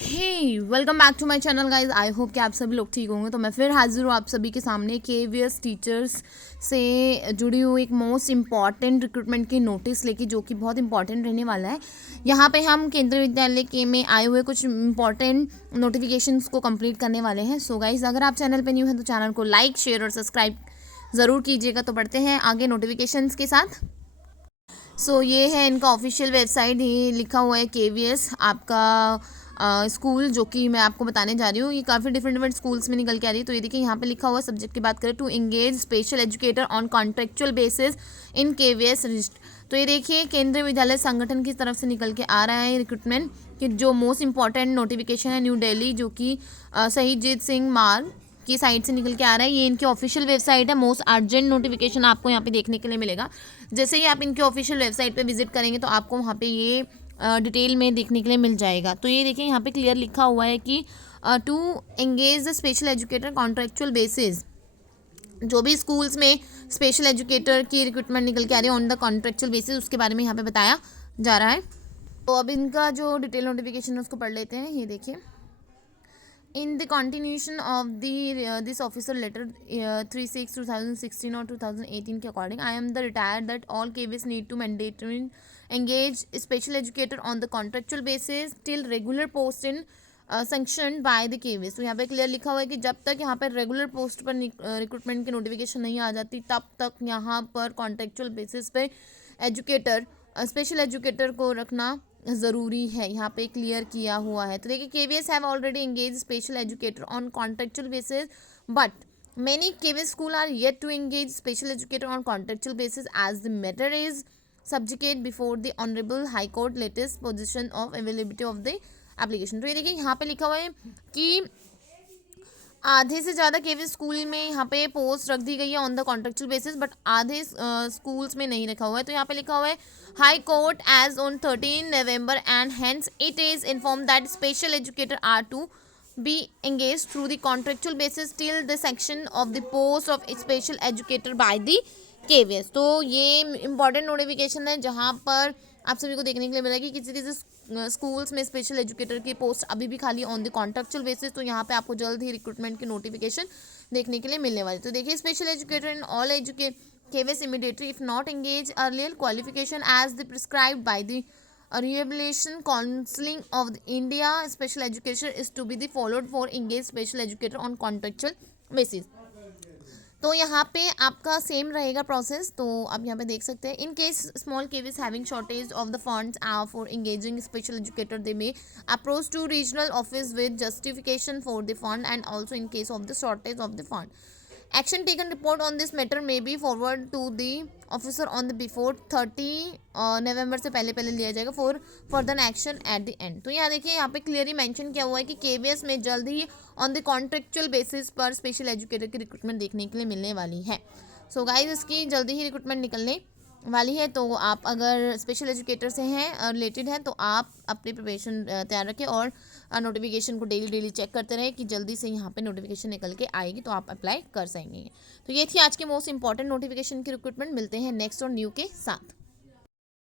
Hey welcome back to my channel guys. I hope कि आप सभी लोग ठीक होंगे। तो मैं फिर हाजिर हूँ आप सभी के सामने केवीएस टीचर्स से जुड़ी हुई एक मोस्ट इम्पॉर्टेंट रिक्रूटमेंट की नोटिस लेके, जो कि बहुत इंपॉर्टेंट रहने वाला है। यहाँ पे हम केंद्रीय विद्यालय के में आए हुए कुछ इंपॉर्टेंट नोटिफिकेशंस को कंप्लीट करने वाले हैं। सो गाइज, अगर आप चैनल पर न्यू हैं तो चैनल को लाइक, शेयर और सब्सक्राइब ज़रूर कीजिएगा। तो बढ़ते हैं आगे नोटिफिकेशंस के साथ। ये है इनका ऑफिशियल वेबसाइट। ये लिखा हुआ है केवीएस आपका स्कूल, जो कि मैं आपको बताने जा रही हूँ। ये काफ़ी डिफरेंट स्कूल्स में निकल के आ रही है। तो ये देखिए, यहाँ पे लिखा हुआ सब्जेक्ट की बात करें, to engage special educator on contractual basis in KVS register. तो ये देखिए, केंद्रीय विद्यालय संगठन की तरफ से निकल के आ रहा है रिक्रूटमेंट कि जो मोस्ट इंपॉर्टेंट नोटिफिकेशन है न्यू दिल्ली, जो कि शहीद जीत सिंह मार्ग की साइट से निकल के आ रहा है। ये इनकी ऑफिशियल वेबसाइट है। मोस्ट अर्जेंट नोटिफिकेशन आपको यहाँ पे देखने के लिए मिलेगा। जैसे ही आप इनकी ऑफिशियल वेबसाइट पे विजिट करेंगे तो आपको वहाँ पे ये डिटेल में देखने के लिए मिल जाएगा। तो ये देखिए, यहाँ पे क्लियर लिखा हुआ है कि to engage the special educator contractual basis. जो भी स्कूल्स में स्पेशल एजुकेटर की रिक्रूटमेंट निकल के आ रही है ऑन द कॉन्ट्रेक्चुअल बेसिस, उसके बारे में यहाँ पे बताया जा रहा है। तो अब इनका जो डिटेल नोटिफिकेशन है उसको पढ़ लेते हैं। ये देखिए, in the continuation of the this officer letter 36/2016 or 2018 के according, I am the retired that all KVS need to mandatory engage special educator on the contractual basis till regular post in sanctioned by the KVS। तो यहाँ पे clear लिखा हुआ है कि जब तक यहाँ पर रेगुलर पोस्ट पर रिक्रूटमेंट की नोटिफिकेशन नहीं आ जाती, तब तक यहाँ पर कॉन्ट्रेक्चुअल बेसिस पे एजुकेटर स्पेशल एजुकेटर को रखना ज़रूरी है। यहाँ पे क्लियर किया हुआ है। तो देखिए, KVS have already engage special educator on contractual basis, but many KVS school are yet to engage special educator on contractual basis as the matter is subject before the honorable high court latest position of availability of the application। तो ये देखिए, यहाँ पे लिखा हुआ है कि आधे से ज़्यादा केवीएस स्कूल में यहाँ पे पोस्ट रख दी गई है on the contractual basis, but आधे स्कूल्स में नहीं रखा हुआ है। तो यहाँ पे लिखा हुआ है high court as on 13 November and hence it is inform that special educator are to be engage through the contractual basis till the section of the post of special educator by the KVS. तो ये important notification है जहाँ पर आप सभी को देखने के लिए मिला कि किसी किसी स्कूल्स में स्पेशल एजुकेटर की पोस्ट अभी भी खाली ऑन द कॉन्ट्रेक्चुअल बेसिस। तो यहाँ पे आपको जल्द ही रिक्रूटमेंट की नोटिफिकेशन देखने के लिए मिलने वाली। तो देखिए, special educator in all KVS immediately if not engage earlier qualification as the prescribed by the Rehabilitation Counseling of India, special education is to be the followed for engage special educator on contractual basis। तो यहाँ पे आपका same रहेगा process. तो आप यहाँ पे देख सकते हैं, in case small KVs having shortage of the funds for engaging special educator they may approach to regional office with justification for the fund and also in case of the shortage of the fund action taken report on this matter may be forward to the officer on the before 30 नवंबर से पहले लिया जाएगा for further action at the end. तो यहाँ देखिए, यहाँ पे क्लियरली मेंशन किया हुआ है कि केवीएस में जल्द ही ऑन द कॉन्ट्रेक्चुअल बेसिस पर स्पेशल एजुकेटर की रिक्रूटमेंट देखने के लिए मिलने वाली है। सो गाइज, इसकी जल्दी ही रिक्रूटमेंट निकलने वाली है। तो आप अगर स्पेशल एजुकेटर से हैं रिलेटेड हैं तो आप अपनी प्रिपरेशन तैयार रखें और नोटिफिकेशन को डेली चेक करते रहें कि जल्दी से यहाँ पे नोटिफिकेशन निकल के आएगी तो आप अप्लाई कर सकेंगे। तो ये थी आज की मोस्ट इंपॉर्टेंट नोटिफिकेशन की रिक्रूटमेंट। मिलते हैं नेक्स्ट और न्यू के साथ।